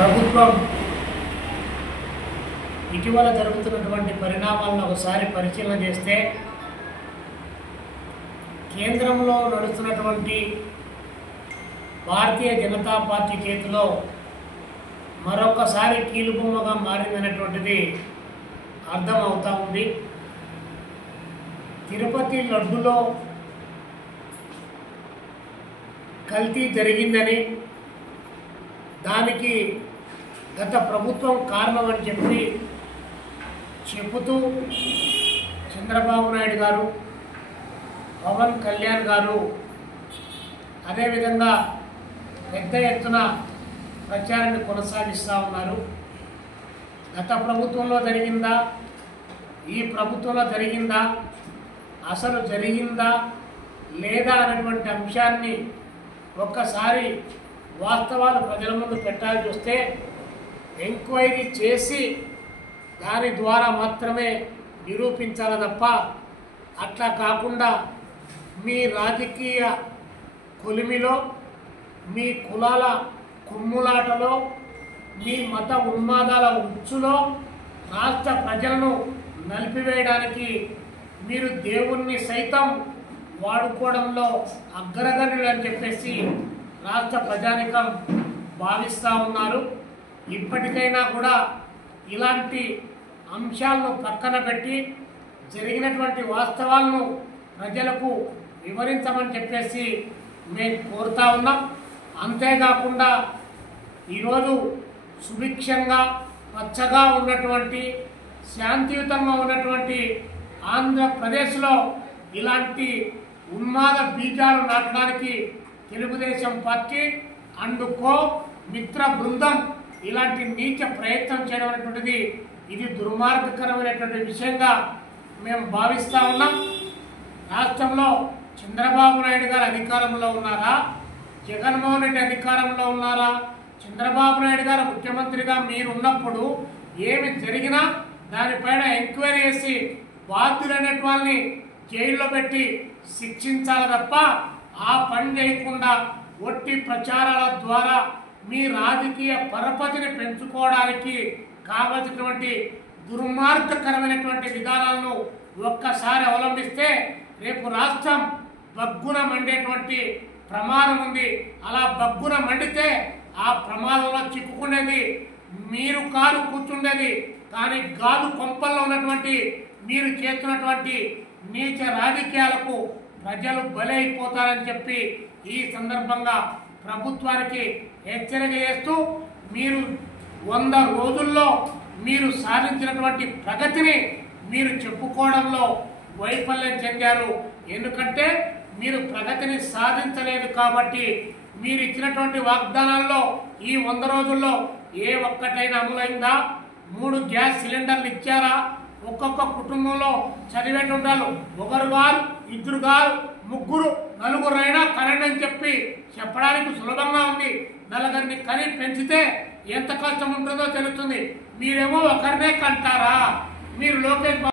ప్రభుత్వం ఇటీవల జరుగుతున్నటువంటి పరిణామాలను ఒకసారి పరిశీలన చేస్తే కేంద్రంలో నడుస్తున్నటువంటి భారతీయ జనతా పార్టీ చేతిలో మరొకసారి కీలుబొమ్మగా మారిందనేటువంటిది అర్థమవుతా ఉంది. తిరుపతి లడ్డులో కల్తీ జరిగిందని, దానికి గత ప్రభుత్వం కారణమని చెబుతూ చంద్రబాబు నాయుడు గారు, పవన్ కళ్యాణ్ గారు అదేవిధంగా పెద్ద ఎత్తున ప్రచారాన్ని కొనసాగిస్తూ ఉన్నారు. గత ప్రభుత్వంలో జరిగిందా, ఈ ప్రభుత్వంలో జరిగిందా, అసలు జరిగిందా లేదా అనేటువంటి అంశాన్ని ఒక్కసారి వాస్తవాలు ప్రజల ముందు పెట్టాల్సి వస్తే ఎంక్వైరీ చేసి దాని ద్వారా మాత్రమే నిరూపించాలి తప్ప అట్లా కాకుండా మీ రాజకీయ కొలిమిలో, మీ కులాల కుమ్ములాటలో, మీ మత ఉన్మాదాల ఉచ్చులో రాష్ట్ర ప్రజలను నలిపివేయడానికి మీరు దేవుణ్ణి సైతం వాడుకోవడంలో అగ్రగణ్యులు అని చెప్పేసి రాష్ట్ర ప్రజానికం భావిస్తూ ఉన్నారు. ఇప్పటికైనా కూడా ఇలాంటి అంశాలను పక్కన పెట్టి జరిగినటువంటి వాస్తవాలను ప్రజలకు వివరించమని చెప్పేసి మేము కోరుతా ఉన్నాం. అంతేకాకుండా ఈరోజు సుభిక్షంగా పచ్చగా ఉన్నటువంటి, శాంతియుతంగా ఉన్నటువంటి ఆంధ్రప్రదేశ్లో ఇలాంటి ఉన్మాద బీజాలు నాటడానికి తెలుగుదేశం పార్టీ అండ్ కో మిత్ర బృందం ఇలాంటి నీచ ప్రయత్నం చేయడం అనేటువంటిది ఇది దుర్మార్గకరమైనటువంటి విషయంగా మేము భావిస్తూ ఉన్నాం. రాష్ట్రంలో చంద్రబాబు నాయుడు గారు అధికారంలో ఉన్నారా, జగన్మోహన్ రెడ్డి అధికారంలో ఉన్నారా? చంద్రబాబు నాయుడు గారు ముఖ్యమంత్రిగా మీరు ఉన్నప్పుడు ఏమి జరిగినా దానిపైన ఎంక్వైరీ చేసి బాధ్యులైన వాళ్ళని జైల్లో పెట్టి శిక్షించాలి తప్ప ఆ పని చేయకుండా ఒట్టి ప్రచారాల ద్వారా మీ రాజకీయ పరపతిని పెంచుకోవడానికి కావలసినటువంటి దుర్మార్గకరమైనటువంటి విధానాలను ఒక్కసారి అవలంబిస్తే రేపు రాష్ట్రం బగ్గున మండేటువంటి ప్రమాదం ఉంది. అలా బగ్గున మండితే ఆ ప్రమాదంలో చిక్కుకునేది మీరు కాదు కూర్చుండేది, కానీ గాదు కొంపల్లో ఉన్నటువంటి మీరు చేస్తున్నటువంటి నీచ రాజకీయాలకు ప్రజలు బలైపోతారని చెప్పి ఈ సందర్భంగా ప్రభుత్వానికి హెచ్చరిక చేస్తూ, మీరు 100 రోజుల్లో మీరు సాధించినటువంటి ప్రగతిని మీరు చెప్పుకోవడంలో వైఫల్యం చెందారు. ఎందుకంటే మీరు ప్రగతిని సాధించలేదు కాబట్టి మీరు ఇచ్చినటువంటి వాగ్దానాల్లో ఈ 100 రోజుల్లో ఏ ఒక్కటైనా అమలైందా? 3 గ్యాస్ సిలిండర్లు ఇచ్చారా? ఒక్కొక్క కుటుంబంలో చదివేటుంటారు, ఒకరు కాదు, ఇద్దరు కాదు, ముగ్గురు, నలుగురైనా కరెంట్ అని చెప్పడానికి సులభంగా ఉంది. నలుగురిని కని పెంచితే ఎంత కష్టం ఉంటుందో తెలుస్తుంది. మీరేమో ఒకరినే కంటారా? మీరు లోకేష్